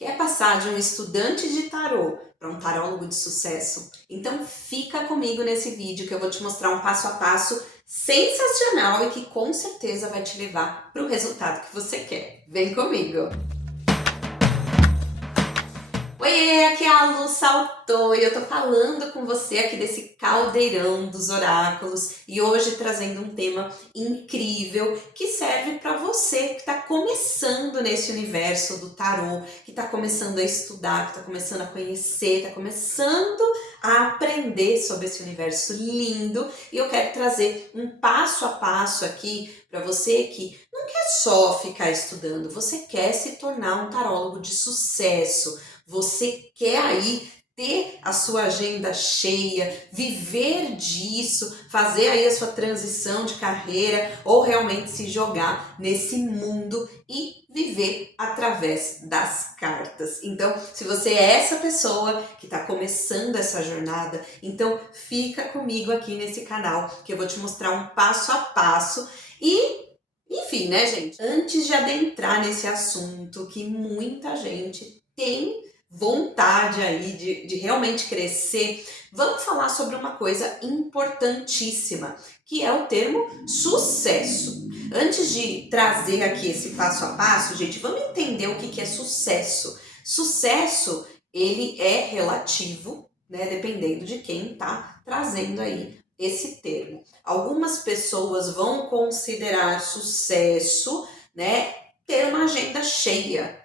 Quer passar de um estudante de tarô para um tarólogo de sucesso? Então fica comigo nesse vídeo que eu vou te mostrar um passo a passo sensacional e que com certeza vai te levar para o resultado que você quer. Vem comigo! Oiê, aqui é a Lu Saltou e eu tô falando com você aqui desse caldeirão dos oráculos e hoje trazendo um tema incrível que serve para você que está começando nesse universo do tarô, que está começando a estudar, que está começando a conhecer, está começando a aprender sobre esse universo lindo, e eu quero trazer um passo a passo aqui para você que não quer só ficar estudando, você quer se tornar um tarólogo de sucesso. Você quer aí ter a sua agenda cheia, viver disso, fazer aí a sua transição de carreira ou realmente se jogar nesse mundo e viver através das cartas. Então, se você é essa pessoa que está começando essa jornada, então fica comigo aqui nesse canal que eu vou te mostrar um passo a passo e enfim, né, gente? Antes de adentrar nesse assunto que muita gente tem vontade aí de realmente crescer, vamos falar sobre uma coisa importantíssima, que é o termo sucesso. Antes de trazer aqui esse passo a passo, gente, vamos entender o que é sucesso. Sucesso, ele é relativo, né, dependendo de quem está trazendo aí esse termo. Algumas pessoas vão considerar sucesso, né, ter uma agenda cheia.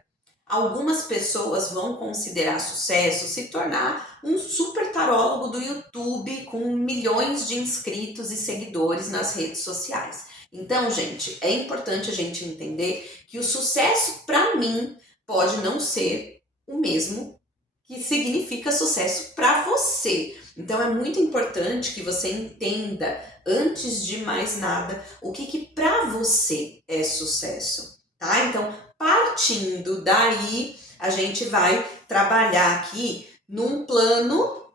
Algumas pessoas vão considerar sucesso se tornar um super tarólogo do YouTube com milhões de inscritos e seguidores nas redes sociais. Então, gente, é importante a gente entender que o sucesso, para mim, pode não ser o mesmo que significa sucesso para você. Então, é muito importante que você entenda, antes de mais nada, o que para você é sucesso, tá? Então, partindo daí, a gente vai trabalhar aqui num plano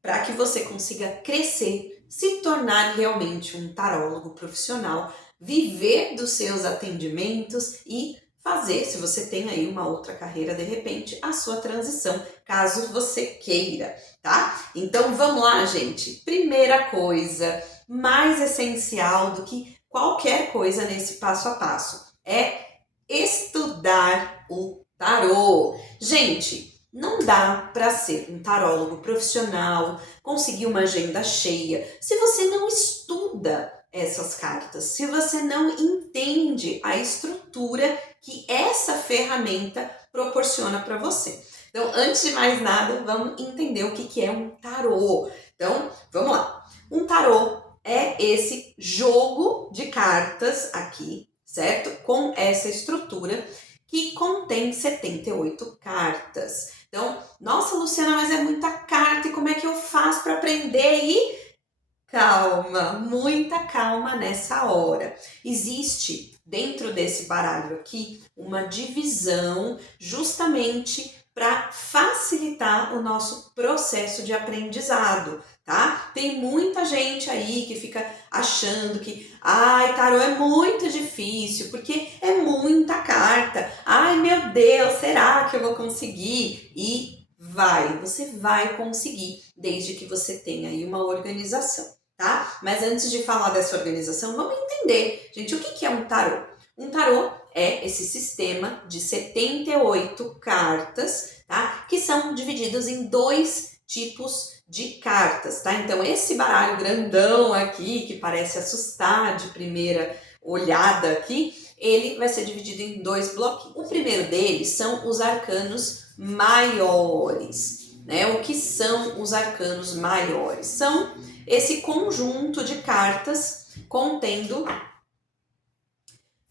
para que você consiga crescer, se tornar realmente um tarólogo profissional, viver dos seus atendimentos e fazer, se você tem aí uma outra carreira de repente, a sua transição, caso você queira, tá? Então vamos lá, gente. Primeira coisa, mais essencial do que qualquer coisa nesse passo a passo, é estudar o tarô. Gente, não dá para ser um tarólogo profissional, conseguir uma agenda cheia, se você não estuda essas cartas, se você não entende a estrutura que essa ferramenta proporciona para você. Então, antes de mais nada, vamos entender o que é um tarô. Então, vamos lá. Um tarô é esse jogo de cartas aqui, certo? Com essa estrutura que contém 78 cartas. Então, nossa, Luciana, mas é muita carta e como é que eu faço para aprender? E calma, muita calma nessa hora. Existe dentro desse baralho aqui uma divisão justamente para facilitar o nosso processo de aprendizado, tá? Tem muita gente aí que fica achando que, ai, tarô é muito difícil, porque é muita carta. Ai, meu Deus, será que eu vou conseguir? E você vai conseguir, desde que você tenha aí uma organização, tá? Mas antes de falar dessa organização, vamos entender, gente, o que é um tarô? Um tarô é esse sistema de 78 cartas, tá? Que são divididos em dois tipos de cartas, tá? Então, esse baralho grandão aqui, que parece assustar de primeira olhada aqui, ele vai ser dividido em dois bloquinhos. O primeiro deles são os arcanos maiores, né? O que são os arcanos maiores? São esse conjunto de cartas contendo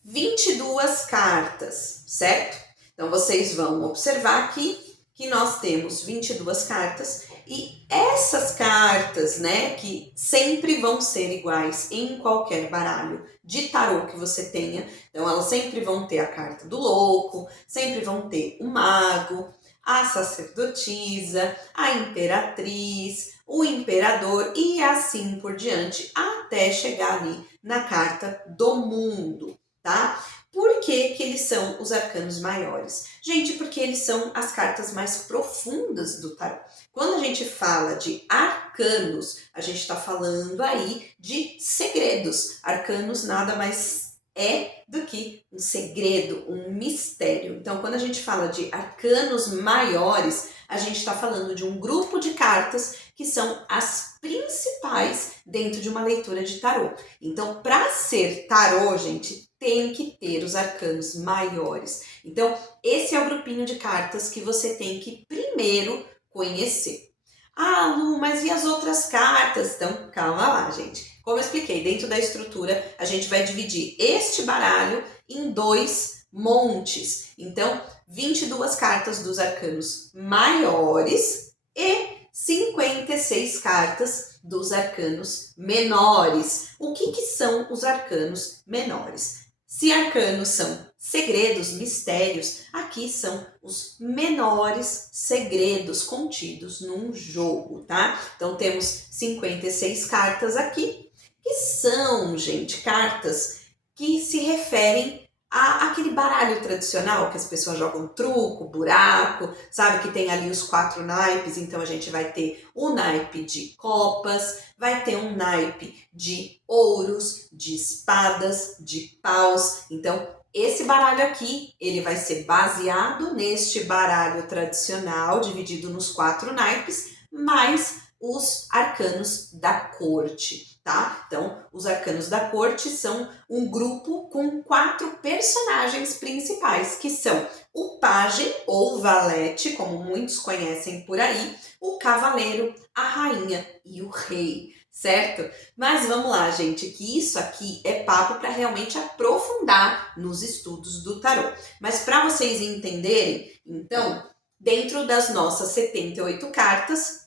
22 cartas, certo? Então, vocês vão observar aqui que nós temos 22 cartas e essas cartas, né, que sempre vão ser iguais em qualquer baralho de tarô que você tenha. Então, elas sempre vão ter a carta do louco, sempre vão ter o mago, a sacerdotisa, a imperatriz, o imperador e assim por diante, até chegar ali na carta do mundo, tá? Por que que eles são os arcanos maiores? Gente, porque eles são as cartas mais profundas do tarô. Quando a gente fala de arcanos, a gente está falando aí de segredos. Arcanos nada mais é do que um segredo, um mistério. Então, quando a gente fala de arcanos maiores, a gente está falando de um grupo de cartas que são as principais dentro de uma leitura de tarô. Então, para ser tarô, gente, tem que ter os arcanos maiores. Então, esse é o grupinho de cartas que você tem que primeiro conhecer. Ah, Lu, mas e as outras cartas? Então, calma lá, gente. Como eu expliquei, dentro da estrutura, a gente vai dividir este baralho em 2 montes. Então, 22 cartas dos arcanos maiores e 56 cartas dos arcanos menores. O que são os arcanos menores? Se arcanos são segredos, mistérios, aqui são os menores segredos contidos num jogo, tá? Então temos 56 cartas aqui, que são, gente, cartas que se referem àquele baralho tradicional que as pessoas jogam truco, buraco, sabe? Que tem ali os 4 naipes, então a gente vai ter o naipe de copas, vai ter um naipe de ouros, de espadas, de paus. Então, esse baralho aqui, ele vai ser baseado neste baralho tradicional, dividido nos 4 naipes, mais os arcanos da corte, tá? Então, os arcanos da corte são um grupo com 4 personagens principais, que são o pajem ou valete, como muitos conhecem por aí, o cavaleiro, a rainha e o rei, certo? Mas vamos lá, gente, que isso aqui é papo para realmente aprofundar nos estudos do tarô. Mas para vocês entenderem, então, dentro das nossas 78 cartas,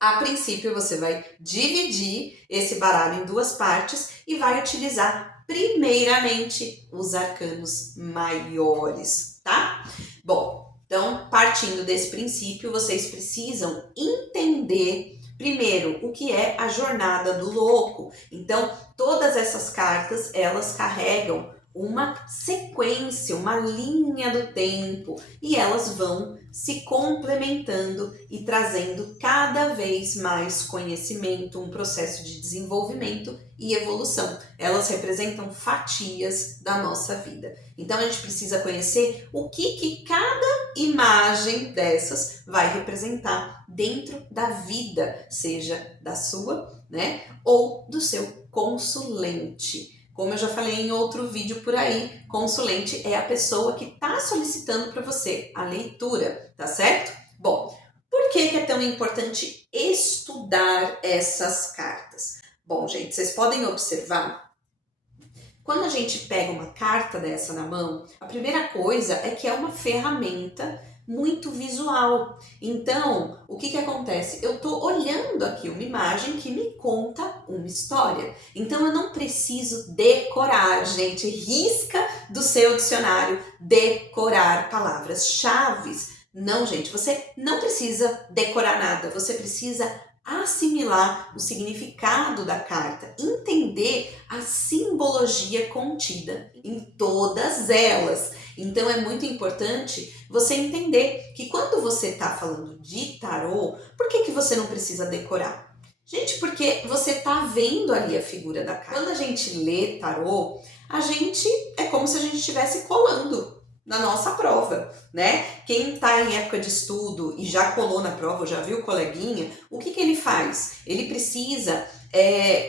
a princípio você vai dividir esse baralho em 2 partes e vai utilizar primeiramente os arcanos maiores, tá? Bom, então partindo desse princípio, vocês precisam entender primeiro o que é a jornada do louco. Então, todas essas cartas, elas carregam uma sequência, uma linha do tempo, e elas vão se complementando e trazendo cada vez mais conhecimento, um processo de desenvolvimento e evolução. Elas representam fatias da nossa vida. Então a gente precisa conhecer o que cada imagem dessas vai representar dentro da vida, seja da sua, né, ou do seu consulente. Como eu já falei em outro vídeo por aí, consulente é a pessoa que está solicitando para você a leitura, tá certo? Bom, por que é tão importante estudar essas cartas? Bom, gente, vocês podem observar, quando a gente pega uma carta dessa na mão, a primeira coisa é que é uma ferramenta muito visual. Então, o que acontece? Eu estou olhando aqui uma imagem que me conta uma história. Então, eu não preciso decorar, gente. Risca do seu dicionário decorar palavras-chave. Não, gente, você não precisa decorar nada. Você precisa assimilar o significado da carta, entender a simbologia contida em todas elas. Então é muito importante você entender que quando você está falando de tarô, por que você não precisa decorar? Gente, porque você está vendo ali a figura da carta. Quando a gente lê tarô, a gente é como se a gente estivesse colando na nossa prova, né? Quem está em época de estudo e já colou na prova, já viu o coleguinha, o que ele faz? Ele precisa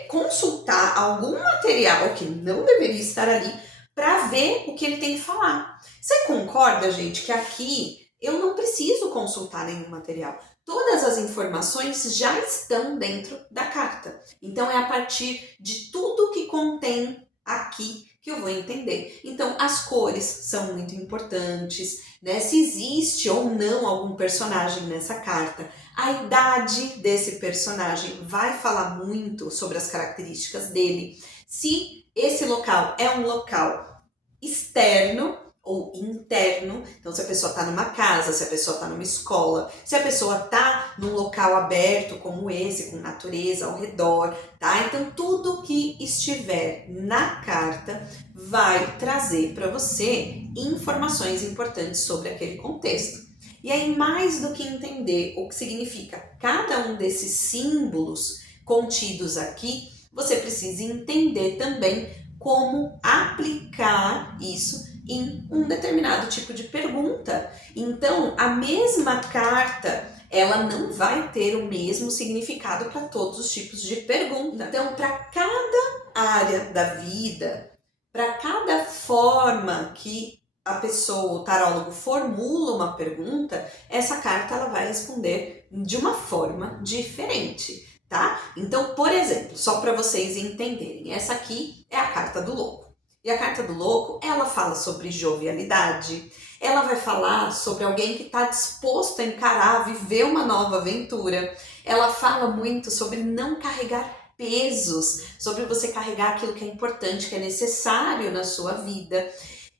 consultar algum material que não deveria estar ali para ver o que ele tem que falar. Você concorda, gente, que aqui eu não preciso consultar nenhum material? Todas as informações já estão dentro da carta. Então é a partir de tudo que contém aqui que eu vou entender. Então, as cores são muito importantes, né? Se existe ou não algum personagem nessa carta. A idade desse personagem vai falar muito sobre as características dele. Se esse local é um local externo ou interno. Então, se a pessoa está numa casa, se a pessoa está numa escola, se a pessoa está num local aberto como esse, com natureza ao redor, tá? Então, tudo que estiver na carta vai trazer para você informações importantes sobre aquele contexto. E aí, mais do que entender o que significa cada um desses símbolos contidos aqui, você precisa entender também como aplicar isso em um determinado tipo de pergunta. Então, a mesma carta, ela não vai ter o mesmo significado para todos os tipos de pergunta. Então, para cada área da vida, para cada forma que a pessoa, o tarólogo, formula uma pergunta, essa carta ela vai responder de uma forma diferente, tá? Então, por exemplo, só para vocês entenderem, essa aqui é a carta do louco. E a carta do louco, ela fala sobre jovialidade, ela vai falar sobre alguém que está disposto a encarar, viver uma nova aventura. Ela fala muito sobre não carregar pesos, sobre você carregar aquilo que é importante, que é necessário na sua vida.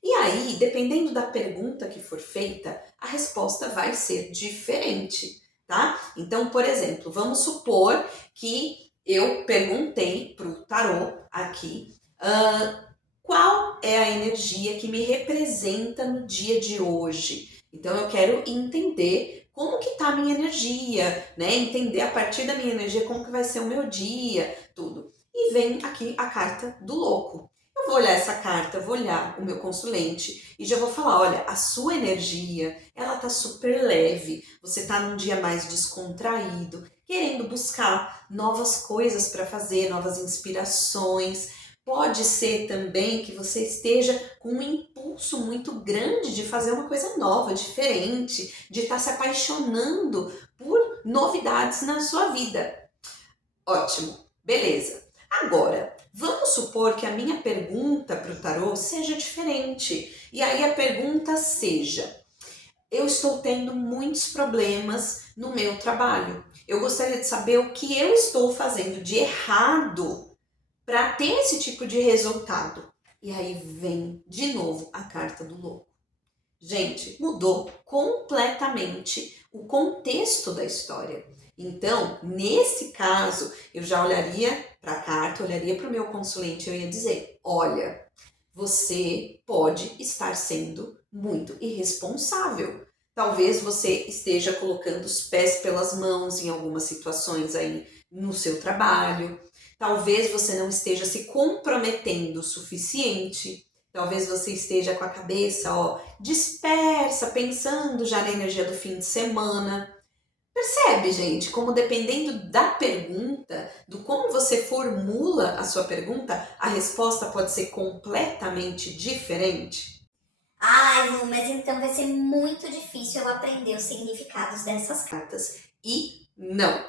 E aí, dependendo da pergunta que for feita, a resposta vai ser diferente, tá? Então, por exemplo, vamos supor que eu perguntei para o tarô aqui qual é a energia que me representa no dia de hoje. Então, eu quero entender como que tá a minha energia, né? Entender a partir da minha energia como que vai ser o meu dia, tudo. E vem aqui a carta do louco. Eu vou olhar essa carta, vou olhar o meu consulente e já vou falar, olha, a sua energia, ela tá super leve, você tá num dia mais descontraído, querendo buscar novas coisas para fazer, novas inspirações. Pode ser também que você esteja com um impulso muito grande de fazer uma coisa nova, diferente, de estar se apaixonando por novidades na sua vida. Ótimo, beleza. Agora, vamos supor que a minha pergunta para o tarô seja diferente. E aí a pergunta seja: eu estou tendo muitos problemas no meu trabalho. Eu gostaria de saber o que eu estou fazendo de errado para ter esse tipo de resultado. E aí vem de novo a carta do louco. Gente, mudou completamente o contexto da história. Então, nesse caso, eu já olharia para a carta, olharia para o meu consulente e eu ia dizer, olha, você pode estar sendo muito irresponsável. Talvez você esteja colocando os pés pelas mãos em algumas situações aí no seu trabalho. Talvez você não esteja se comprometendo o suficiente. Talvez você esteja com a cabeça, dispersa, pensando já na energia do fim de semana. Percebe, gente, como dependendo da pergunta, do como você formula a sua pergunta, a resposta pode ser completamente diferente? Ai, Lu, mas então vai ser muito difícil eu aprender os significados dessas cartas. E não.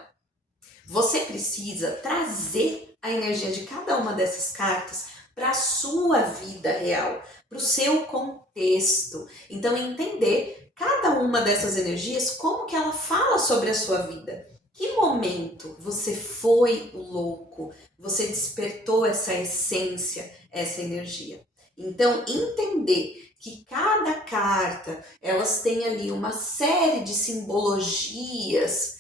Você precisa trazer a energia de cada uma dessas cartas para a sua vida real, para o seu contexto. Então, entender cada uma dessas energias, como que ela fala sobre a sua vida. Que momento você foi o louco, você despertou essa essência, essa energia. Então, entender que cada carta, elas têm ali uma série de simbologias,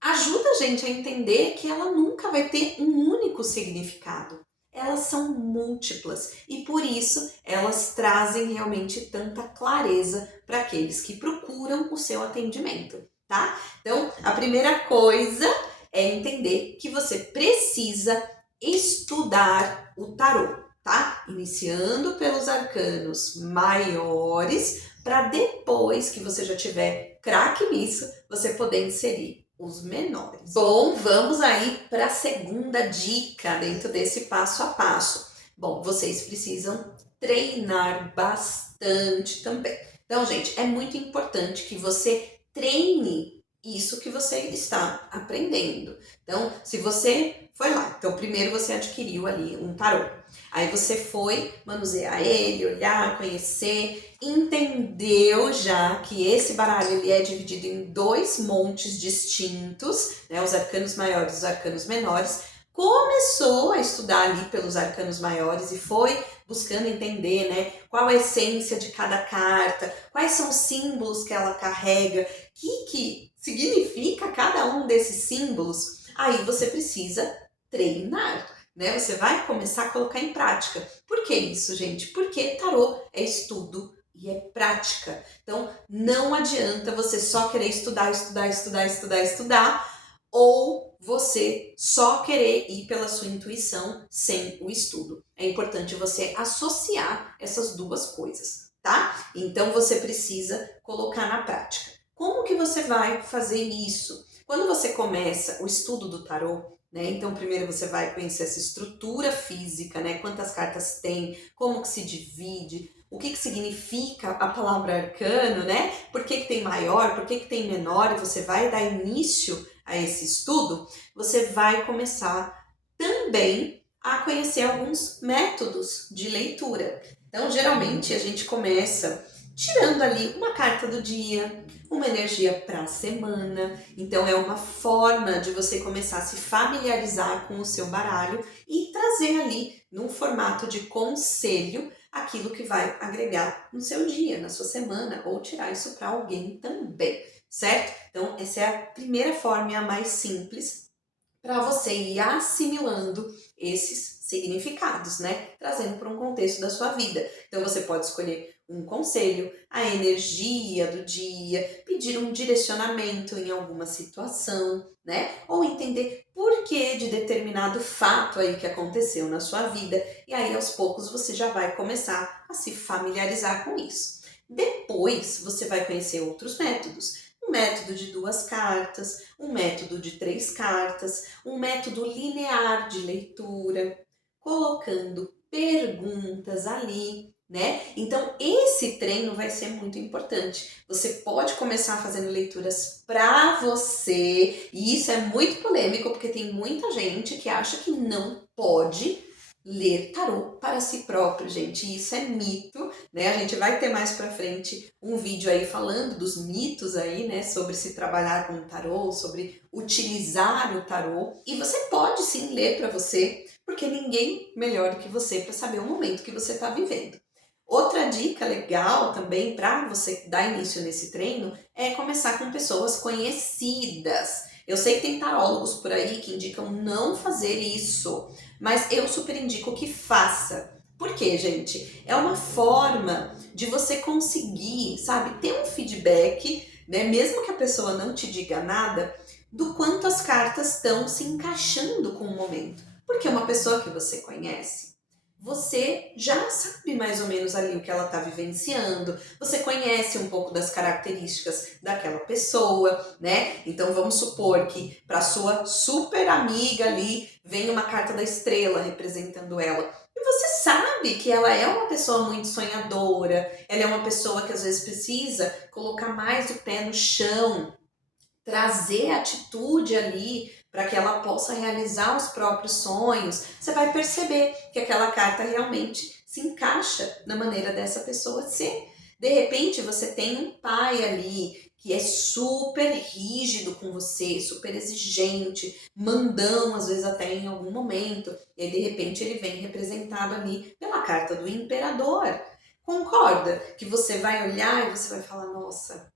ajuda a gente a entender que ela nunca vai ter um único significado. Elas são múltiplas e por isso elas trazem realmente tanta clareza para aqueles que procuram o seu atendimento, tá? Então, a primeira coisa é entender que você precisa estudar o tarô, tá? Iniciando pelos arcanos maiores, para depois que você já tiver craque nisso, você poder inserir os menores. Bom, vamos aí para a segunda dica dentro desse passo a passo. Bom, vocês precisam treinar bastante também. Então, gente, é muito importante que você treine isso que você está aprendendo. Então, se você foi lá, então primeiro você adquiriu ali um tarô. Aí você foi manusear ele, olhar, conhecer, entendeu já que esse baralho ele é dividido em dois montes distintos, né, os arcanos maiores e os arcanos menores, começou a estudar ali pelos arcanos maiores e foi buscando entender, né, qual a essência de cada carta, quais são os símbolos que ela carrega, que significa cada um desses símbolos, aí você precisa treinar, né? Você vai começar a colocar em prática. Por que isso, gente? Porque tarô é estudo e é prática. Então, não adianta você só querer estudar, ou você só querer ir pela sua intuição sem o estudo. É importante você associar essas duas coisas, tá? Então, você precisa colocar na prática. Como que você vai fazer isso? Quando você começa o estudo do tarô, né? Então, primeiro você vai conhecer essa estrutura física, né? Quantas cartas tem, como que se divide, o que significa a palavra arcano, né? Por que tem maior, por que tem menor, e você vai dar início a esse estudo, você vai começar também a conhecer alguns métodos de leitura. Então, geralmente, a gente começa tirando ali uma carta do dia, uma energia para a semana. Então, é uma forma de você começar a se familiarizar com o seu baralho e trazer ali, num formato de conselho, aquilo que vai agregar no seu dia, na sua semana, ou tirar isso para alguém também, certo? Então, essa é a primeira forma e a mais simples para você ir assimilando esses significados, né? Trazendo para um contexto da sua vida. Então, você pode escolher um conselho, a energia do dia, pedir um direcionamento em alguma situação, né? Ou entender por que de determinado fato aí que aconteceu na sua vida. E aí, aos poucos, você já vai começar a se familiarizar com isso. Depois, você vai conhecer outros métodos. Um método de 2 cartas, um método de 3 cartas, um método linear de leitura, colocando perguntas ali, né? Então, esse treino vai ser muito importante. Você pode começar fazendo leituras para você, e isso é muito polêmico, porque tem muita gente que acha que não pode ler tarô para si próprio, gente. Isso é mito, né? A gente vai ter mais pra frente um vídeo aí falando dos mitos aí, né? Sobre se trabalhar com o tarô, sobre utilizar o tarô. E você pode sim ler para você, porque ninguém melhor do que você para saber o momento que você está vivendo. Outra dica legal também para você dar início nesse treino é começar com pessoas conhecidas. Eu sei que tem tarólogos por aí que indicam não fazer isso, mas eu super indico que faça. Por quê, gente? É uma forma de você conseguir, sabe, ter um feedback, né, mesmo que a pessoa não te diga nada, do quanto as cartas estão se encaixando com o momento. Porque uma pessoa que você conhece, você já sabe mais ou menos ali o que ela está vivenciando, você conhece um pouco das características daquela pessoa, né? Então vamos supor que para sua super amiga ali vem uma carta da estrela representando ela. E você sabe que ela é uma pessoa muito sonhadora, ela é uma pessoa que às vezes precisa colocar mais o pé no chão, trazer atitude ali para que ela possa realizar os próprios sonhos, você vai perceber que aquela carta realmente se encaixa na maneira dessa pessoa ser. De repente, você tem um pai ali que é super rígido com você, super exigente, mandão, às vezes até em algum momento, e aí de repente ele vem representado ali pela carta do imperador. Concorda que você vai olhar e você vai falar, nossa,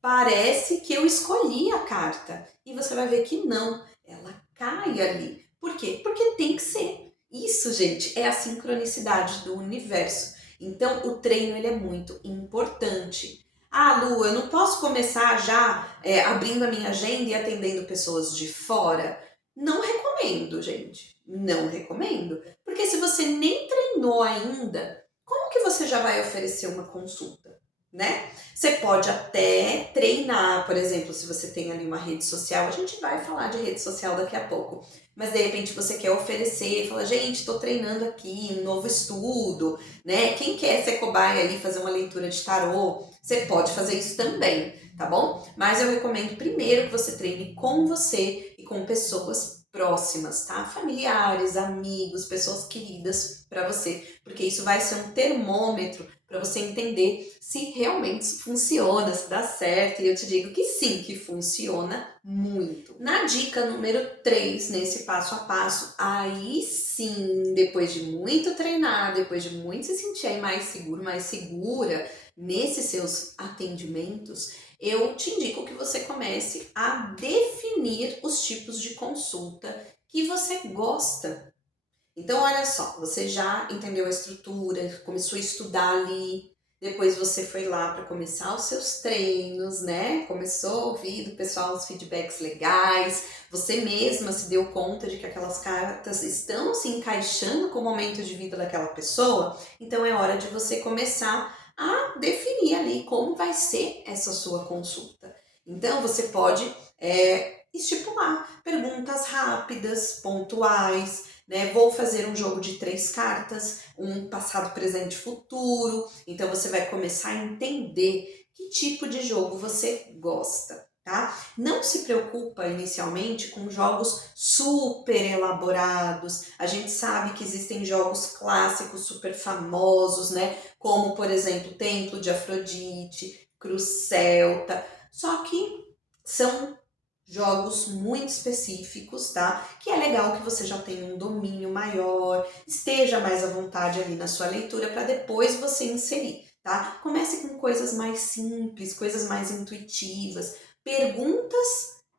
parece que eu escolhi a carta. E você vai ver que não, ela cai ali. Por quê? Porque tem que ser. Isso, gente, é a sincronicidade do universo. Então, o treino ele é muito importante. Ah, Lu, eu não posso começar já abrindo a minha agenda e atendendo pessoas de fora? Não recomendo, gente. Não recomendo. Porque se você nem treinou ainda, como que você já vai oferecer uma consulta, né? Você pode até treinar, por exemplo, se você tem ali uma rede social, a gente vai falar de rede social daqui a pouco, mas de repente você quer oferecer, fala, gente, estou treinando aqui um novo estudo, né? Quem quer ser cobaia aí, fazer uma leitura de tarô, você pode fazer isso também, tá bom? Mas eu recomendo primeiro que você treine com você e com pessoas próximas, tá? Familiares, amigos, pessoas queridas para você, porque isso vai ser um termômetro para você entender se realmente isso funciona, se dá certo. E eu te digo que sim, que funciona muito. Na dica número 3, nesse passo a passo, aí sim, depois de muito treinar, depois de muito se sentir aí mais seguro, mais segura nesses seus atendimentos, eu te indico que você comece a definir os tipos de consulta que você gosta. Então, olha só, você já entendeu a estrutura, começou a estudar ali, depois você foi lá para começar os seus treinos, né? Começou a ouvir do pessoal os feedbacks legais, você mesma se deu conta de que aquelas cartas estão se encaixando com o momento de vida daquela pessoa, então é hora de você começar a definir ali como vai ser essa sua consulta. Então, você pode estipular perguntas rápidas, pontuais, né? Vou fazer um jogo de 3 cartas, um passado, presente e futuro. Então você vai começar a entender que tipo de jogo você gosta, tá? Não se preocupa inicialmente com jogos super elaborados. A gente sabe que existem jogos clássicos super famosos, né? Como, por exemplo, Templo de Afrodite, Cruz Celta. Só que são jogos muito específicos, tá? Que é legal que você já tenha um domínio maior, esteja mais à vontade ali na sua leitura para depois você inserir, tá? Comece com coisas mais simples, coisas mais intuitivas. Perguntas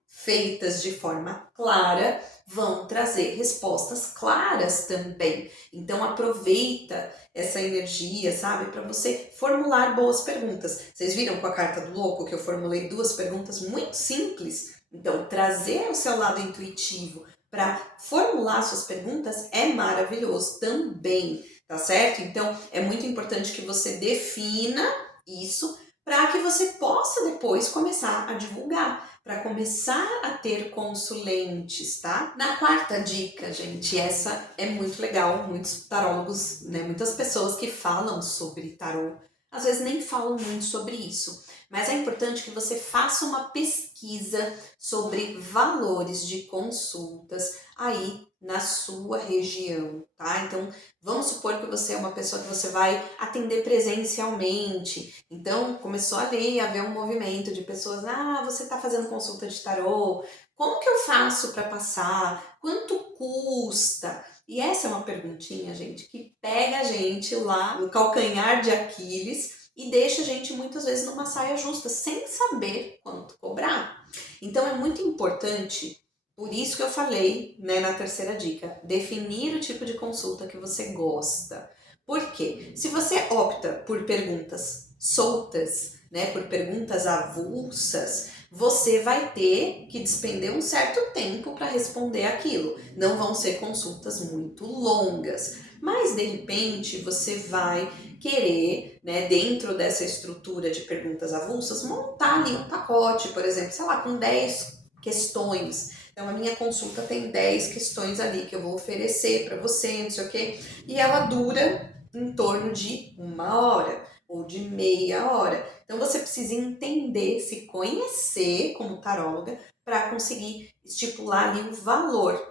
feitas de forma clara vão trazer respostas claras também. Então aproveita essa energia, sabe, para você formular boas perguntas. Vocês viram com a carta do louco que eu formulei 2 perguntas muito simples? Então, trazer o seu lado intuitivo para formular suas perguntas é maravilhoso também, tá certo? Então, é muito importante que você defina isso para que você possa depois começar a divulgar, para começar a ter consulentes, tá? Na 4ª dica, gente, essa é muito legal, muitos tarólogos, né, muitas pessoas que falam sobre tarô, às vezes nem falam muito sobre isso. Mas é importante que você faça uma pesquisa sobre valores de consultas aí na sua região, tá? Então, vamos supor que você é uma pessoa que você vai atender presencialmente. Então, começou ali a haver um movimento de pessoas, você está fazendo consulta de tarô, como que eu faço para passar? Quanto custa? E essa é uma perguntinha, gente, que pega a gente lá no calcanhar de Aquiles e deixa a gente muitas vezes numa saia justa, sem saber quanto cobrar. Então é muito importante, por isso que eu falei, né, na 3ª dica, definir o tipo de consulta que você gosta. Por quê? Se você opta por perguntas soltas, né, por perguntas avulsas, você vai ter que despender um certo tempo para responder aquilo. Não vão ser consultas muito longas, mas de repente você vai querer, né, dentro dessa estrutura de perguntas avulsas, montar ali um pacote, por exemplo, sei lá, com 10 questões. Então, a minha consulta tem 10 questões ali que eu vou oferecer para você, não sei o quê, e ela dura em torno de 1 hora ou de meia hora. Então, você precisa entender, se conhecer como taróloga para conseguir estipular ali o valor.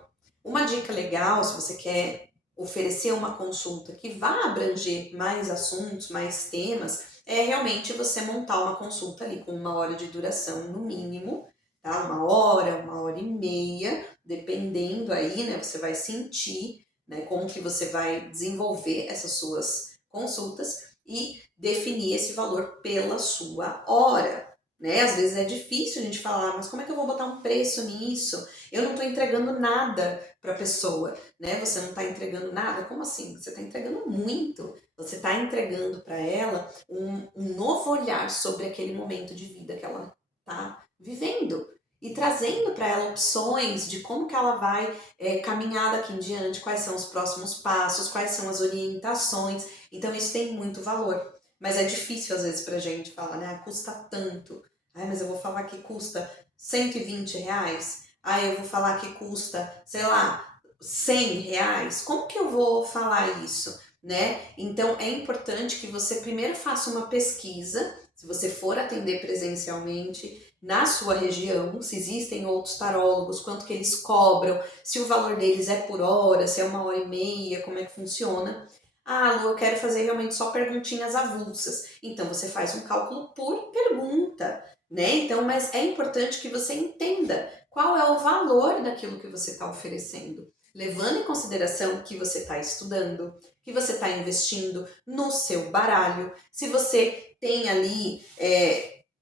Uma dica legal, se você quer oferecer uma consulta que vá abranger mais assuntos, mais temas, é realmente você montar uma consulta ali com 1 hora de duração no mínimo, tá? 1 hora e meia, dependendo aí, né? Você vai sentir, né, como que você vai desenvolver essas suas consultas e definir esse valor pela sua hora, né? Às vezes é difícil a gente falar, mas como é que eu vou botar um preço nisso? Eu não estou entregando nada para a pessoa, né? Você não está entregando nada? Como assim? Você está entregando muito. Você está entregando para ela um novo olhar sobre aquele momento de vida que ela está vivendo e trazendo para ela opções de como que ela vai caminhar daqui em diante, quais são os próximos passos, quais são as orientações. Então isso tem muito valor. Mas é difícil às vezes pra gente falar, né? Custa tanto. Ai, mas eu vou falar que custa R$ 120. Eu vou falar que custa, sei lá, R$ 100. Como que eu vou falar isso, né? Então é importante que você primeiro faça uma pesquisa. Se você for atender presencialmente na sua região, se existem outros tarólogos, quanto que eles cobram, se o valor deles é por hora, se é 1 hora e meia, como é que funciona. Ah, Lu, eu quero fazer realmente só perguntinhas avulsas. Então você faz um cálculo por pergunta, né? Então, mas é importante que você entenda qual é o valor daquilo que você está oferecendo, levando em consideração que você está estudando, que você está investindo no seu baralho. Se você tem ali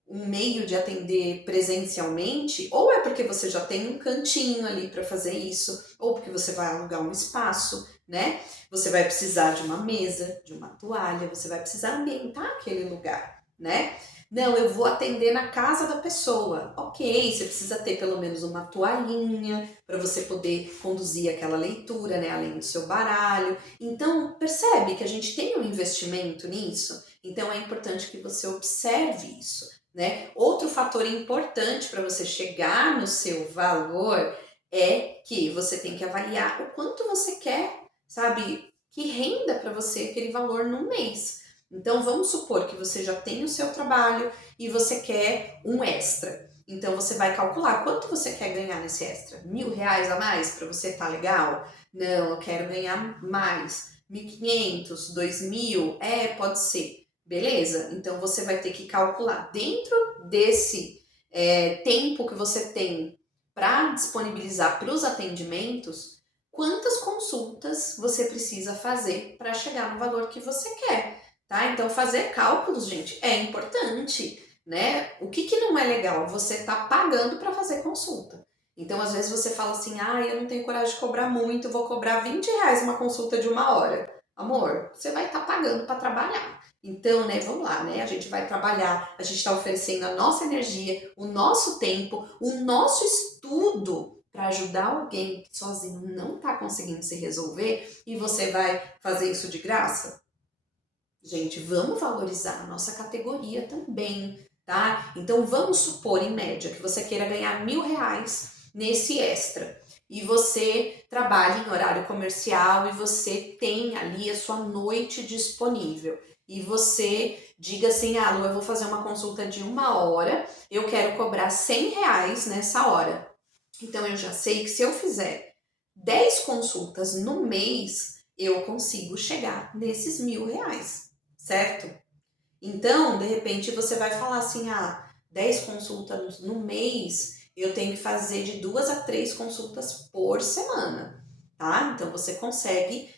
um meio de atender presencialmente, ou é porque você já tem um cantinho ali para fazer isso, ou porque você vai alugar um espaço, né? Você vai precisar de uma mesa, de uma toalha, você vai precisar ambientar aquele lugar, né? Não, eu vou atender na casa da pessoa. Ok, você precisa ter pelo menos uma toalhinha para você poder conduzir aquela leitura, né? Além do seu baralho. Então, percebe que a gente tem um investimento nisso? Então, é importante que você observe isso, né? Outro fator importante para você chegar no seu valor é que você tem que avaliar o quanto você quer, sabe, que renda para você aquele valor no mês. Então, vamos supor que você já tem o seu trabalho e você quer um extra. Então, você vai calcular quanto você quer ganhar nesse extra. R$ 1.000 a mais para você tá legal? Não, eu quero ganhar mais. 1.500, 2.000? Pode ser. Beleza? Então, você vai ter que calcular dentro desse tempo que você tem para disponibilizar para os atendimentos, quantas consultas você precisa fazer para chegar no valor que você quer, tá? Então, fazer cálculos, gente, é importante, né? O que não é legal? Você tá pagando para fazer consulta. Então, às vezes você fala assim, eu não tenho coragem de cobrar muito, vou cobrar R$ 20 uma consulta de 1 hora. Amor, você vai estar pagando para trabalhar. Então, né, vamos lá, né? A gente vai trabalhar, a gente está oferecendo a nossa energia, o nosso tempo, o nosso estudo para ajudar alguém que sozinho não está conseguindo se resolver e você vai fazer isso de graça? Gente, vamos valorizar a nossa categoria também, tá? Então vamos supor, em média, que você queira ganhar R$ 1.000 nesse extra e você trabalha em horário comercial e você tem ali a sua noite disponível e você diga assim, Lu, eu vou fazer uma consulta de 1 hora, eu quero cobrar R$ 100 nessa hora. Então eu já sei que se eu fizer 10 consultas no mês, eu consigo chegar nesses R$ 1.000, certo? Então, de repente, você vai falar assim, 10 consultas no mês, eu tenho que fazer de 2 a 3 consultas por semana, tá? Então, você consegue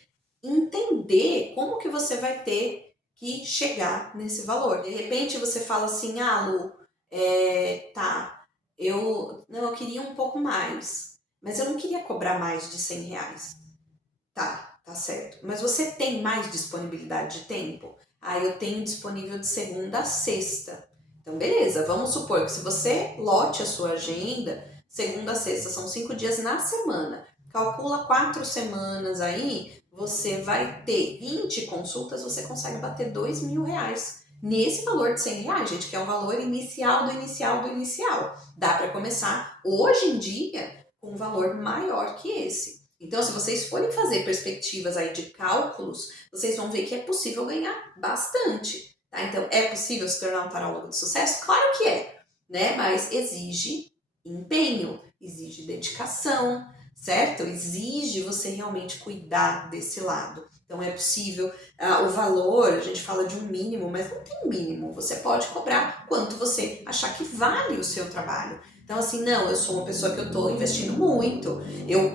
entender como que você vai ter que chegar nesse valor. De repente, você fala assim, Lu, tá, eu queria um pouco mais, mas eu não queria cobrar mais de R$ 100. Tá certo. Mas você tem mais disponibilidade de tempo? Eu tenho disponível de segunda a sexta. Então, beleza, vamos supor que se você lote a sua agenda, segunda a sexta são 5 dias na semana. Calcula 4 semanas aí, você vai ter 20 consultas, você consegue bater R$ 2.000. Nesse valor de R$ 100, gente, que é o valor inicial do inicial do inicial. Dá para começar hoje em dia com um valor maior que esse. Então, se vocês forem fazer perspectivas aí de cálculos, vocês vão ver que é possível ganhar bastante, tá? Então, é possível se tornar um tarólogo de sucesso? Claro que é, né? Mas exige empenho, exige dedicação, certo? Exige você realmente cuidar desse lado. Então, é possível, o valor, a gente fala de um mínimo, mas não tem mínimo. Você pode cobrar quanto você achar que vale o seu trabalho. Então, assim, não, eu sou uma pessoa que eu tô investindo muito. Eu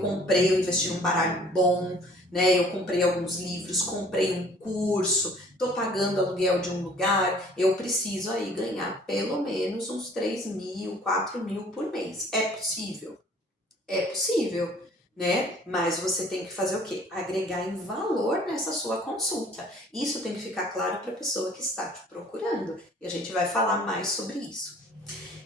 investi num baralho bom, né? Eu comprei alguns livros, comprei um curso, tô pagando aluguel de um lugar. Eu preciso aí ganhar pelo menos uns 3.000, 4.000 por mês. É possível? É possível, né? Mas você tem que fazer o quê? Agregar em valor nessa sua consulta. Isso tem que ficar claro para a pessoa que está te procurando. E a gente vai falar mais sobre isso.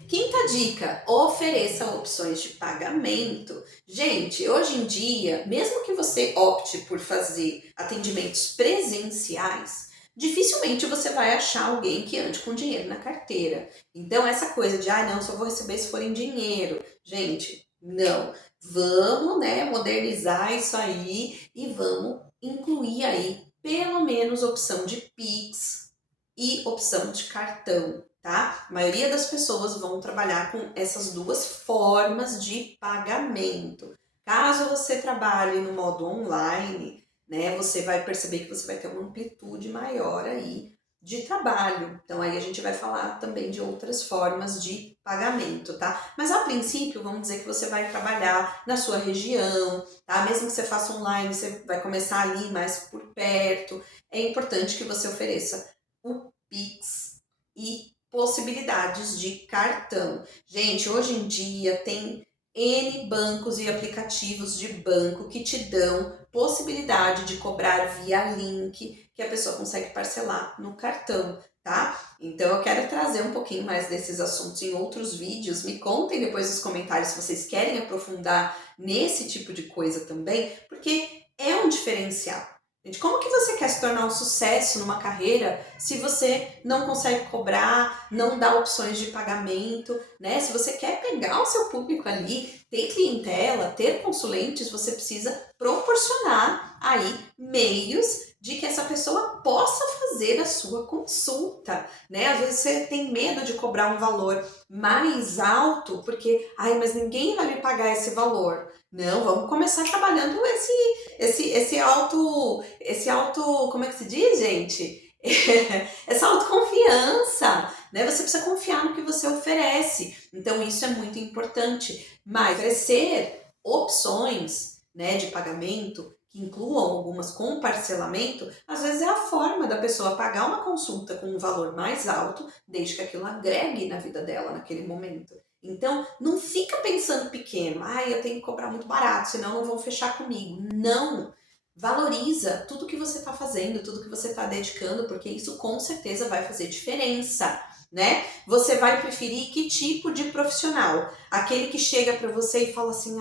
Quinta dica, ofereça opções de pagamento. Gente, hoje em dia, mesmo que você opte por fazer atendimentos presenciais, dificilmente você vai achar alguém que ande com dinheiro na carteira. Então, essa coisa de, não, só vou receber se for em dinheiro. Gente, não. Vamos, né, modernizar isso aí e vamos incluir aí pelo menos opção de Pix e opção de cartão. tá? A maioria das pessoas vão trabalhar com essas duas formas de pagamento. Caso você trabalhe no modo online, né, você vai perceber que você vai ter uma amplitude maior aí de trabalho. Então aí a gente vai falar também de outras formas de pagamento, tá? Mas a princípio, vamos dizer que você vai trabalhar na sua região, tá? Mesmo que você faça online, você vai começar ali mais por perto. É importante que você ofereça o Pix e possibilidades de cartão. Gente, hoje em dia tem N bancos e aplicativos de banco que te dão possibilidade de cobrar via link, que a pessoa consegue parcelar no cartão, tá? Então eu quero trazer um pouquinho mais desses assuntos em outros vídeos. Me contem depois nos comentários se vocês querem aprofundar nesse tipo de coisa também, porque é um diferencial. Gente, como que você quer se tornar um sucesso numa carreira se você não consegue cobrar, não dá opções de pagamento, né? Se você quer pegar o seu público ali, ter clientela, ter consulentes, você precisa proporcionar aí meios de que essa pessoa possa fazer a sua consulta, né? Às vezes você tem medo de cobrar um valor mais alto, porque, ai, mas ninguém vai me pagar esse valor. Não, vamos começar trabalhando esse auto, como é que se diz, gente? Essa autoconfiança, né? Você precisa confiar no que você oferece. Então isso é muito importante. Mas oferecer opções, né, de pagamento que incluam algumas com parcelamento, às vezes é a forma da pessoa pagar uma consulta com um valor mais alto, desde que aquilo agregue na vida dela naquele momento. Então, não fica pensando pequeno, eu tenho que cobrar muito barato, senão não vão fechar comigo. Não! Valoriza tudo que você está fazendo, tudo que você está dedicando, porque isso com certeza vai fazer diferença, né? Você vai preferir que tipo de profissional? Aquele que chega para você e fala assim,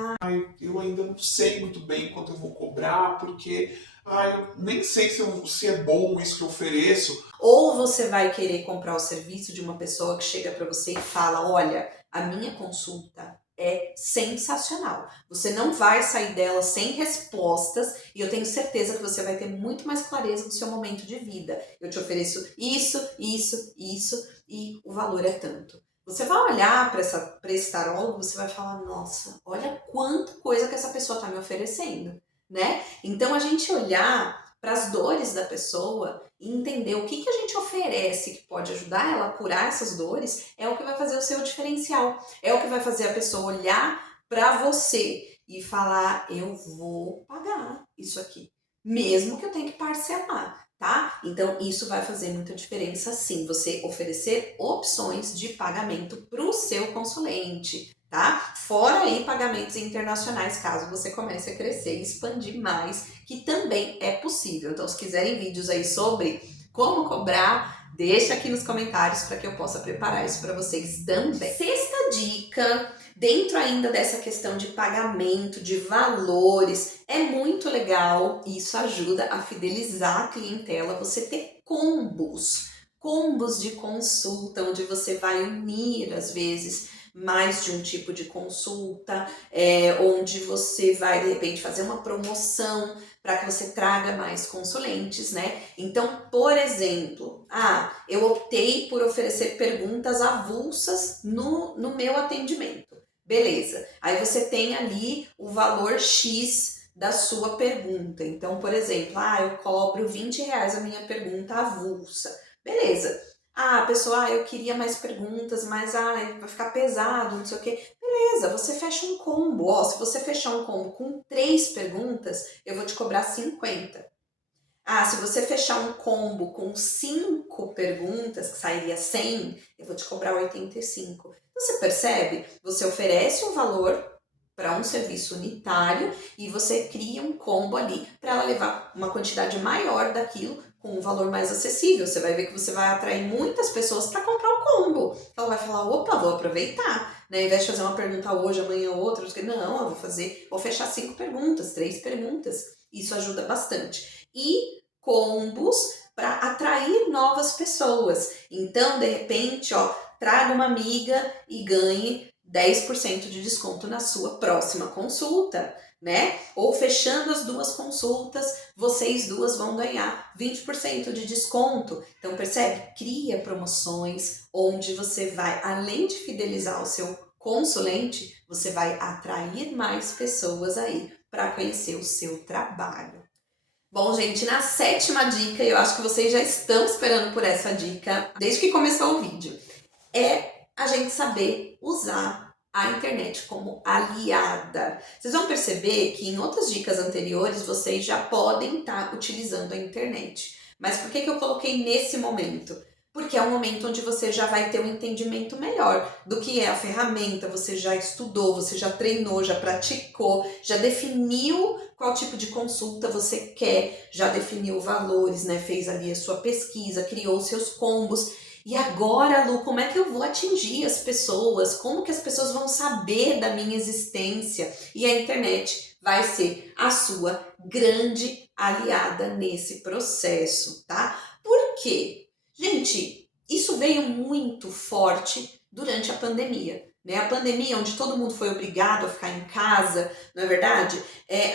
eu ainda não sei muito bem quanto eu vou cobrar, porque eu nem sei se é bom isso que eu ofereço. Ou você vai querer comprar o serviço de uma pessoa que chega para você e fala, olha, a minha consulta é sensacional. Você não vai sair dela sem respostas e eu tenho certeza que você vai ter muito mais clareza do seu momento de vida. Eu te ofereço isso, isso, isso e o valor é tanto. Você vai olhar para esse tarólogo, você vai falar, nossa, olha quanta coisa que essa pessoa está me oferecendo, né? Então a gente olhar para as dores da pessoa e entender o que a gente oferece que pode ajudar ela a curar essas dores é o que vai fazer o seu diferencial. É o que vai fazer a pessoa olhar para você e falar, eu vou pagar isso aqui, mesmo que eu tenha que parcelar, tá? Então isso vai fazer muita diferença sim, você oferecer opções de pagamento para o seu consulente, tá? Fora aí pagamentos internacionais, caso você comece a crescer e expandir mais, que também é possível. Então, se quiserem vídeos aí sobre como cobrar, deixa aqui nos comentários para que eu possa preparar isso para vocês também. Sexta dica, dentro ainda dessa questão de pagamento, de valores, é muito legal, e isso ajuda a fidelizar a clientela, você ter combos de consulta, onde você vai unir, às vezes, mais de um tipo de consulta, onde você vai, de repente, fazer uma promoção para que você traga mais consulentes, né? Então, por exemplo, eu optei por oferecer perguntas avulsas no meu atendimento. Beleza, aí você tem ali o valor X da sua pergunta. Então, por exemplo, eu cobro R$20 a minha pergunta avulsa. Beleza. A pessoa, eu queria mais perguntas, mas vai ficar pesado, não sei o quê. Beleza, você fecha um combo. Se você fechar um combo com 3 perguntas, eu vou te cobrar 50. Se você fechar um combo com 5 perguntas, que sairia 100, eu vou te cobrar 85. Você percebe? Você oferece um valor para um serviço unitário e você cria um combo ali para ela levar uma quantidade maior daquilo com um valor mais acessível. Você vai ver que você vai atrair muitas pessoas para comprar o combo. Ela vai falar, opa, vou aproveitar, né? Ao invés de fazer uma pergunta hoje, amanhã outra, não, eu vou fechar 5 perguntas, 3 perguntas. Isso ajuda bastante. E combos para atrair novas pessoas. Então, de repente, traga uma amiga e ganhe 10% de desconto na sua próxima consulta, né? Ou fechando as 2 consultas, vocês duas vão ganhar 20% de desconto. Então percebe? Cria promoções onde você vai, além de fidelizar o seu consulente, você vai atrair mais pessoas aí para conhecer o seu trabalho. Bom, gente, na 7ª dica, eu acho que vocês já estão esperando por essa dica desde que começou o vídeo, é a gente saber usar a internet como aliada. Vocês vão perceber que em outras dicas anteriores vocês já podem estar utilizando a internet. Mas por que eu coloquei nesse momento? Porque é um momento onde você já vai ter um entendimento melhor do que é a ferramenta, você já estudou, você já treinou, já praticou, já definiu qual tipo de consulta você quer, já definiu valores, né? Fez ali a sua pesquisa, criou seus combos. E agora, Lu, como é que eu vou atingir as pessoas? Como que as pessoas vão saber da minha existência? E a internet vai ser a sua grande aliada nesse processo, tá? Por quê? Gente, isso veio muito forte durante a pandemia, né? A pandemia, onde todo mundo foi obrigado a ficar em casa, não é verdade?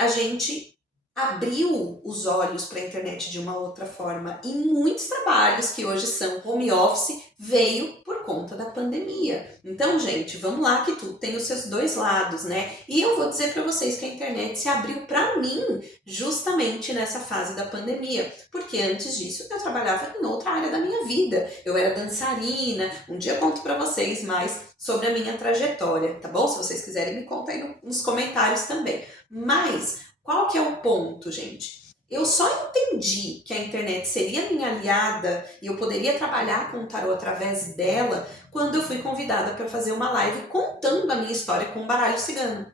A gente abriu os olhos para a internet de uma outra forma e muitos trabalhos que hoje são home office veio por conta da pandemia. Então, gente, vamos lá que tudo tem os seus 2 lados, né? E eu vou dizer para vocês que a internet se abriu para mim justamente nessa fase da pandemia, porque antes disso eu trabalhava em outra área da minha vida. Eu era dançarina, um dia eu conto para vocês mais sobre a minha trajetória, tá bom? Se vocês quiserem me conta aí nos comentários também. Mas qual que é o ponto, gente? Eu só entendi que a internet seria minha aliada e eu poderia trabalhar com o tarô através dela quando eu fui convidada para fazer uma live contando a minha história com o baralho cigano.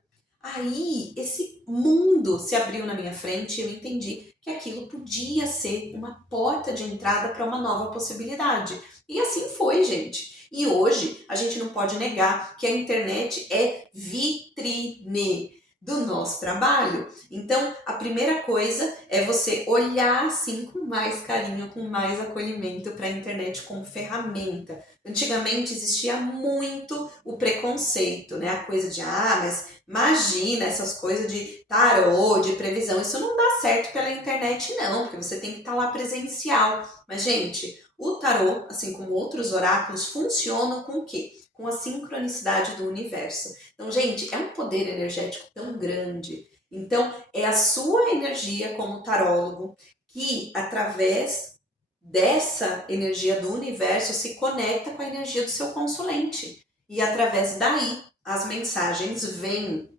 Aí, esse mundo se abriu na minha frente e eu entendi que aquilo podia ser uma porta de entrada para uma nova possibilidade. E assim foi, gente. E hoje, a gente não pode negar que a internet é vitrine do nosso trabalho. Então, a primeira coisa é você olhar assim com mais carinho, com mais acolhimento para a internet como ferramenta. Antigamente existia muito o preconceito, né? A coisa de, mas imagina essas coisas de tarô, de previsão, isso não dá certo pela internet não, porque você tem que estar lá presencial. Mas, gente, o tarô, assim como outros oráculos, funcionam com o quê? Com a sincronicidade do universo. Então, gente, é um poder energético tão grande. Então, é a sua energia como tarólogo que, através dessa energia do universo, se conecta com a energia do seu consulente. E, através daí, as mensagens vêm.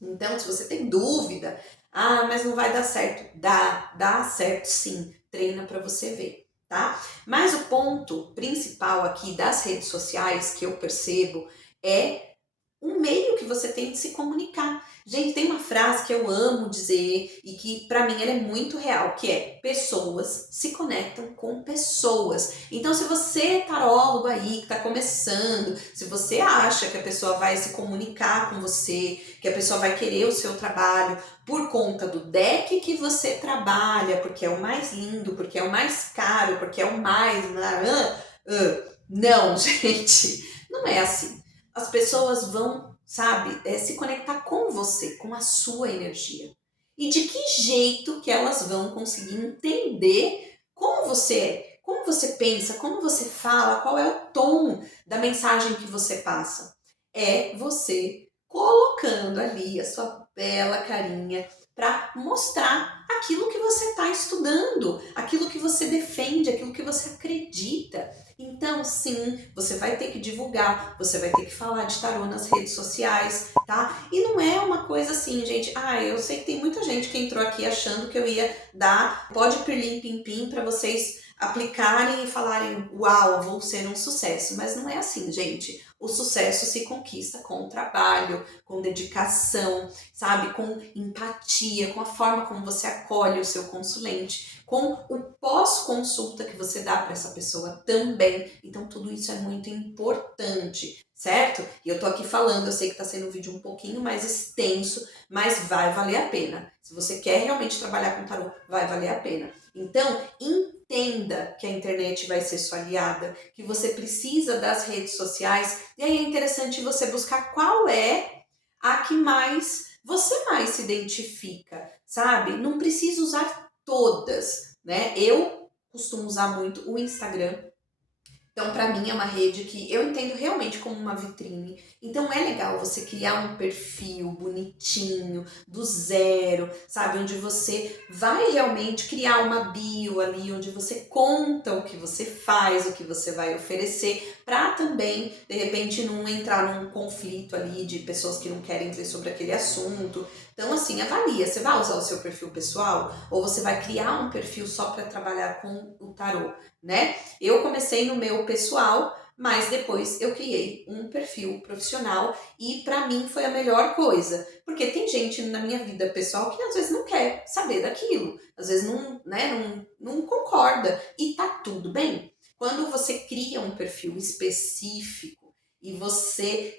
Então, se você tem dúvida, mas não vai dar certo. Dá certo sim. Treina para você ver. Tá? Mas o ponto principal aqui das redes sociais que eu percebo é um meio que você tem de se comunicar. Gente, tem uma frase que eu amo dizer e que pra mim ela é muito real, que é: pessoas se conectam com pessoas. Então, se você é tarólogo aí que tá começando, se você acha que a pessoa vai se comunicar com você, que a pessoa vai querer o seu trabalho por conta do deck que você trabalha, porque é o mais lindo, porque é o mais caro, porque é o mais... Não, gente, não é assim. As pessoas vão, sabe, se conectar com você, com a sua energia. E de que jeito que elas vão conseguir entender como você é, como você pensa, como você fala, qual é o tom da mensagem que você passa? É você colocando ali a sua bela carinha para mostrar aquilo que você está estudando, aquilo que você defende, aquilo que você acredita. Então, sim, você vai ter que divulgar, você vai ter que falar de tarô nas redes sociais, tá? E não é uma coisa assim, gente, eu sei que tem muita gente que entrou aqui achando que eu ia dar pode pirlim pim pim para vocês aplicarem e falarem, uau, vou ser um sucesso. Mas não é assim, gente. O sucesso se conquista com trabalho, com dedicação, sabe? Com empatia, com a forma como você acolhe o seu consulente, com o pós-consulta que você dá para essa pessoa também. Então tudo isso é muito importante, certo? E eu tô aqui falando, eu sei que tá sendo um vídeo um pouquinho mais extenso, mas vai valer a pena. Se você quer realmente trabalhar com tarô, vai valer a pena. Então, entenda que a internet vai ser sua aliada, que você precisa das redes sociais, e aí é interessante você buscar qual é a que você mais se identifica, sabe? Não precisa usar todas, né? Eu costumo usar muito o Instagram. Então, para mim, é uma rede que eu entendo realmente como uma vitrine. Então, é legal você criar um perfil bonitinho, do zero, sabe? Onde você vai realmente criar uma bio ali, onde você conta o que você faz, o que você vai oferecer, para também, de repente, não entrar num conflito ali de pessoas que não querem ver sobre aquele assunto. Então, assim, avalia. Você vai usar o seu perfil pessoal ou você vai criar um perfil só para trabalhar com o tarô, né? Eu comecei no meu pessoal, mas depois eu criei um perfil profissional e pra mim foi a melhor coisa, porque tem gente na minha vida pessoal que às vezes não quer saber daquilo, às vezes não concorda e tá tudo bem. Quando você cria um perfil específico e você,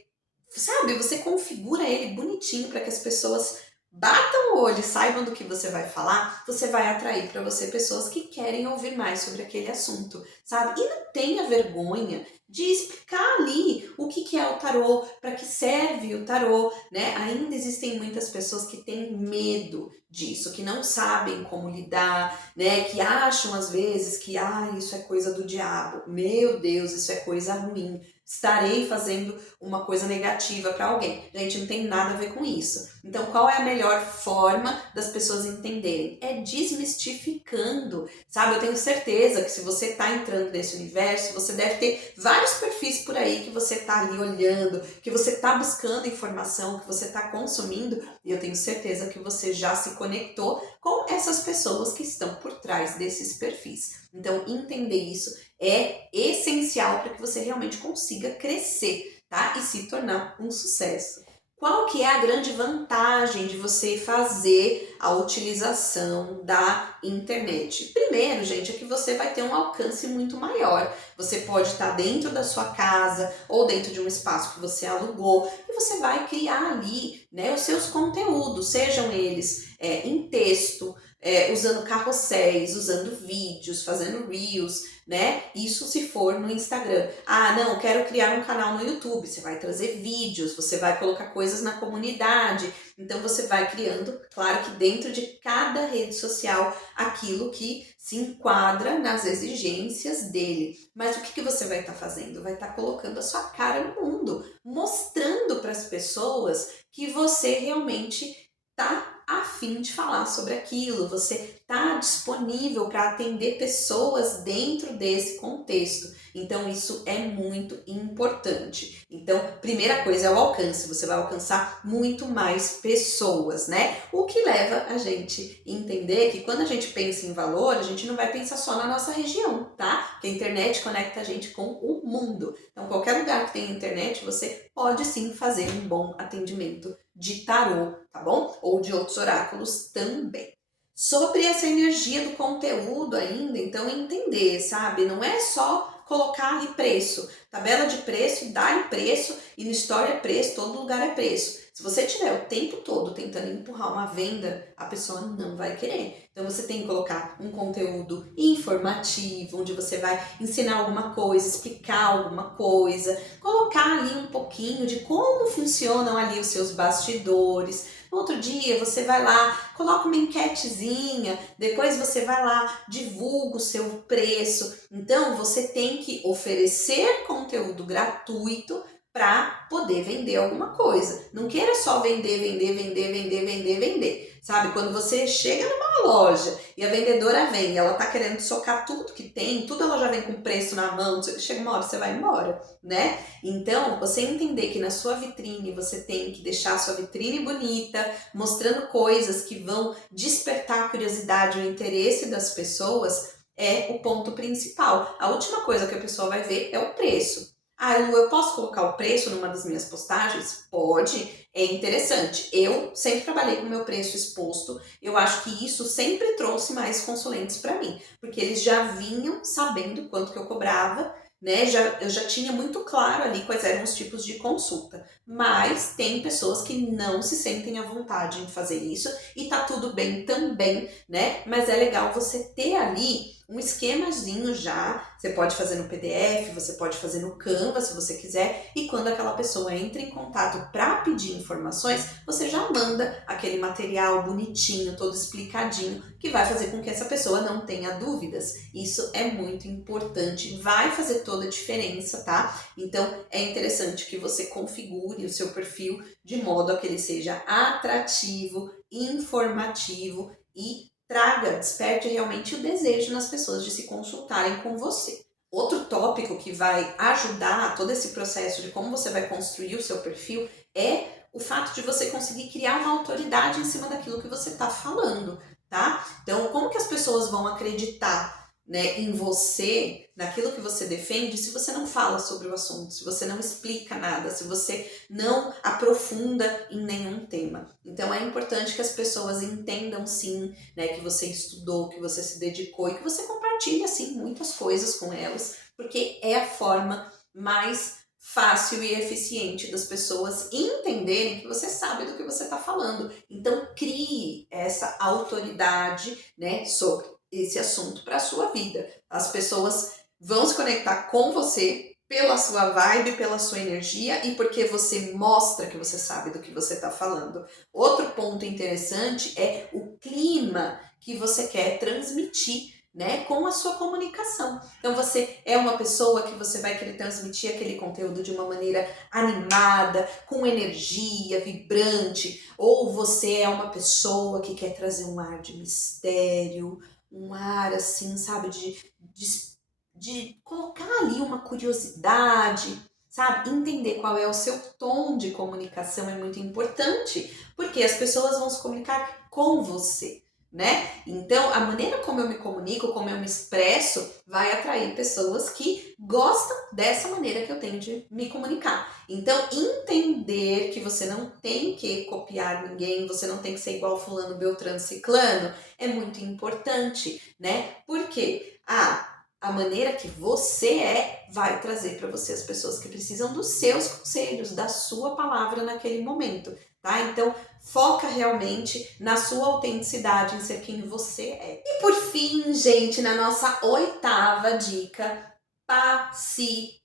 sabe, você configura ele bonitinho para que as pessoas batam o olho e saibam do que você vai falar, você vai atrair para você pessoas que querem ouvir mais sobre aquele assunto, sabe? E não tenha vergonha de explicar ali o que é o tarô, para que serve o tarô, né? Ainda existem muitas pessoas que têm medo disso, que não sabem como lidar, né? Que acham às vezes que isso é coisa do diabo. Meu Deus, isso é coisa ruim. Estarei fazendo uma coisa negativa para alguém. Gente, não tem nada a ver com isso. Então, qual é a melhor forma das pessoas entenderem? É desmistificando, sabe? Eu tenho certeza que se você está entrando nesse universo, você deve ter vários perfis por aí que você está ali olhando, que você está buscando informação, que você está consumindo, e eu tenho certeza que você já se conectou com essas pessoas que estão por trás desses perfis. Então, entender isso é essencial para que você realmente consiga crescer, tá? E se tornar um sucesso. Qual que é a grande vantagem de você fazer a utilização da internet? Primeiro, gente, é que você vai ter um alcance muito maior. Você pode estar dentro da sua casa ou dentro de um espaço que você alugou e você vai criar ali, né, os seus conteúdos, sejam eles em texto, usando carrosséis, usando vídeos, fazendo reels, né? Isso se for no Instagram. Não, quero criar um canal no YouTube. Você vai trazer vídeos, você vai colocar coisas na comunidade. Então você vai criando, claro que dentro de cada rede social, aquilo que se enquadra nas exigências dele. Mas o que você vai estar fazendo? Vai estar colocando a sua cara no mundo, mostrando para as pessoas que você realmente está a fim de falar sobre aquilo, você está disponível para atender pessoas dentro desse contexto. Então isso é muito importante. Então, primeira coisa é o alcance, você vai alcançar muito mais pessoas, né? O que leva a gente a entender que quando a gente pensa em valor, a gente não vai pensar só na nossa região, tá? Porque a internet conecta a gente com o mundo. Então, qualquer lugar que tenha internet, você pode sim fazer um bom atendimento de tarô, tá bom? Ou de outros oráculos também. Sobre essa energia do conteúdo ainda, então entender, sabe? Não é só colocar ali preço, tabela de preço, dá preço, e no Story é preço, todo lugar é preço. Se você tiver o tempo todo tentando empurrar uma venda, a pessoa não vai querer. Então você tem que colocar um conteúdo informativo, onde você vai ensinar alguma coisa, explicar alguma coisa, colocar ali um pouquinho de como funcionam ali os seus bastidores. No outro dia você vai lá, coloca uma enquetezinha, depois você vai lá, divulga o seu preço. Então você tem que oferecer conteúdo gratuito para poder vender alguma coisa. Não queira só vender, sabe? Quando você chega numa loja e a vendedora vem e ela tá querendo socar tudo que tem, tudo ela já vem com preço na mão, chega uma hora você vai embora, né? Então, você entender que na sua vitrine você tem que deixar a sua vitrine bonita, mostrando coisas que vão despertar a curiosidade e o interesse das pessoas, é o ponto principal. A última coisa que a pessoa vai ver é o preço. Ah, Lu, eu posso colocar o preço numa das minhas postagens? Pode, é interessante. Eu sempre trabalhei com o meu preço exposto. Eu acho que isso sempre trouxe mais consulentes para mim, porque eles já vinham sabendo quanto que eu cobrava, né? Eu já tinha muito claro ali quais eram os tipos de consulta. Mas tem pessoas que não se sentem à vontade em fazer isso e tá tudo bem também, né? Mas é legal você ter ali um esquemazinho já. Você pode fazer no PDF, você pode fazer no Canva se você quiser, e quando aquela pessoa entra em contato para pedir informações, você já manda aquele material bonitinho, todo explicadinho, que vai fazer com que essa pessoa não tenha dúvidas. Isso é muito importante, vai fazer toda a diferença, tá? Então é interessante que você configure o seu perfil de modo a que ele seja atrativo, informativo e desperte realmente o desejo nas pessoas de se consultarem com você. Outro tópico que vai ajudar todo esse processo de como você vai construir o seu perfil é o fato de você conseguir criar uma autoridade em cima daquilo que você está falando, tá? Então, como que as pessoas vão acreditar, né, em você, naquilo que você defende, se você não fala sobre o assunto, se você não explica nada, se você não aprofunda em nenhum tema. Então é importante que as pessoas entendam sim, né, que você estudou, que você se dedicou e que você compartilhe assim muitas coisas com elas, porque é a forma mais fácil e eficiente das pessoas entenderem que você sabe do que você está falando. Então crie essa autoridade, né, sobre esse assunto para a sua vida. As pessoas vão se conectar com você pela sua vibe, pela sua energia e porque você mostra que você sabe do que você está falando. Outro ponto interessante é o clima que você quer transmitir, né, com a sua comunicação. Então você é uma pessoa que você vai querer transmitir aquele conteúdo de uma maneira animada, com energia, vibrante, ou você é uma pessoa que quer trazer um ar de mistério, um ar assim, sabe, de colocar ali uma curiosidade, sabe? Entender qual é o seu tom de comunicação é muito importante, porque as pessoas vão se comunicar com você, né? Então, a maneira como eu me comunico, como eu me expresso, vai atrair pessoas que gostam dessa maneira que eu tenho de me comunicar. Então, entender que você não tem que copiar ninguém, você não tem que ser igual fulano, beltrano, ciclano, é muito importante, né? Por quê? A maneira que você vai trazer para você as pessoas que precisam dos seus conselhos, da sua palavra naquele momento, tá? Então, foca realmente na sua autenticidade, em ser quem você é. E por fim, gente, na nossa 8ª dica, paciência.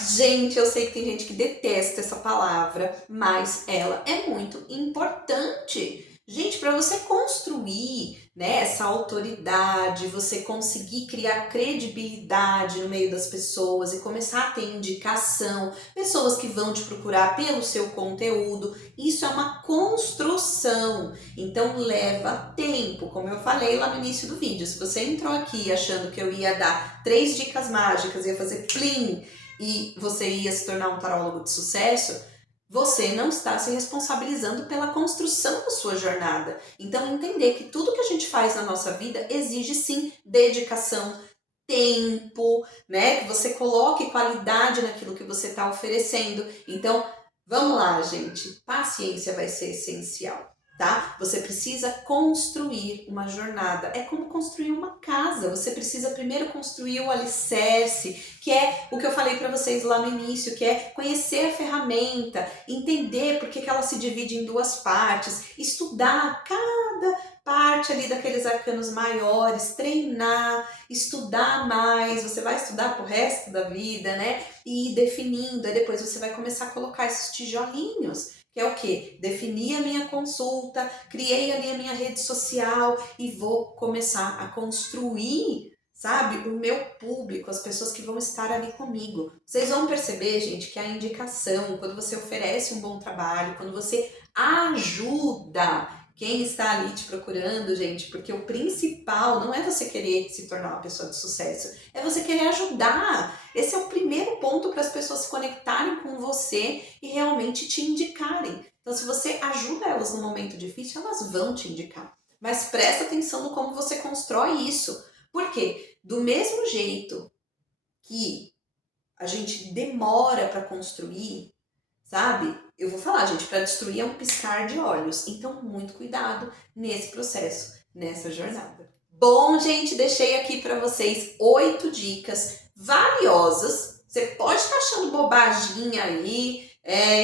Gente, eu sei que tem gente que detesta essa palavra, mas ela é muito importante. Gente, para você construir, né, essa autoridade, você conseguir criar credibilidade no meio das pessoas e começar a ter indicação, pessoas que vão te procurar pelo seu conteúdo, isso é uma construção, então leva tempo, como eu falei lá no início do vídeo. Se você entrou aqui achando que eu ia dar 3 dicas mágicas, ia fazer plim e você ia se tornar um tarólogo de sucesso, você não está se responsabilizando pela construção da sua jornada. Então, entender que tudo que a gente faz na nossa vida exige sim dedicação, tempo, né? Que você coloque qualidade naquilo que você está oferecendo. Então, vamos lá, gente. Paciência vai ser essencial, tá? Você precisa construir uma jornada. É como construir uma casa. Você precisa primeiro construir o alicerce, que é o que eu falei para vocês lá no início, que é conhecer a ferramenta, entender por que ela se divide em 2 partes, estudar cada parte ali daqueles arcanos maiores, treinar, estudar mais. Você vai estudar pro resto da vida, né? E ir definindo, aí depois você vai começar a colocar esses tijolinhos, que é o quê? Definir a minha consulta, criei ali a minha rede social e vou começar a construir, sabe, o meu público, as pessoas que vão estar ali comigo. Vocês vão perceber, gente, que a indicação, quando você oferece um bom trabalho, quando você ajuda quem está ali te procurando, gente, porque o principal não é você querer se tornar uma pessoa de sucesso, é você querer ajudar. Esse é o primeiro ponto para as pessoas se conectarem com você e realmente te indicarem. Então, se você ajuda elas no momento difícil, elas vão te indicar. Mas presta atenção no como você constrói isso. Por quê? Do mesmo jeito que a gente demora para construir, sabe? Eu vou falar, gente, para destruir é um piscar de olhos. Então, muito cuidado nesse processo, nessa jornada. Bom, gente, deixei aqui para vocês 8 dicas valiosas. Você pode estar achando bobaginha aí,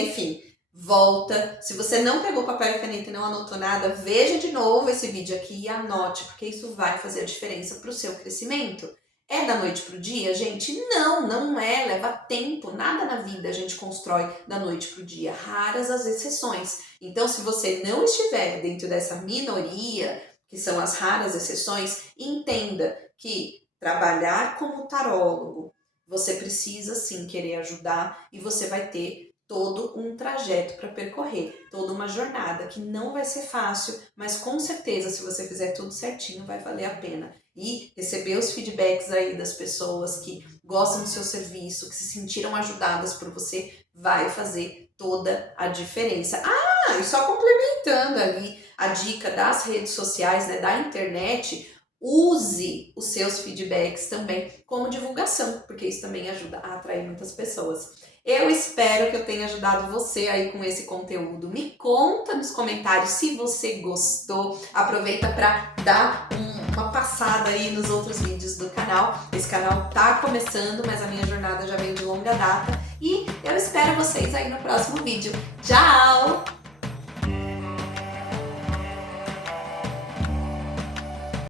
enfim, volta. Se você não pegou papel e caneta e não anotou nada, veja de novo esse vídeo aqui e anote, porque isso vai fazer a diferença para o seu crescimento. É da noite pro dia, gente? Não, não é. Leva tempo. Nada na vida a gente constrói da noite pro dia. Raras as exceções. Então, se você não estiver dentro dessa minoria, que são as raras exceções, entenda que trabalhar como tarólogo, você precisa sim querer ajudar e você vai ter todo um trajeto para percorrer, toda uma jornada que não vai ser fácil, mas com certeza, se você fizer tudo certinho, vai valer a pena. E receber os feedbacks aí das pessoas que gostam do seu serviço, que se sentiram ajudadas por você, vai fazer toda a diferença. Ah, e só complementando ali a dica das redes sociais, né, da internet, use os seus feedbacks também como divulgação, porque isso também ajuda a atrair muitas pessoas. Eu espero que eu tenha ajudado você aí com esse conteúdo. Me conta nos comentários se você gostou. Aproveita para dar uma passada aí nos outros vídeos do canal. Esse canal tá começando, mas a minha jornada já vem de longa data. E eu espero vocês aí no próximo vídeo. Tchau!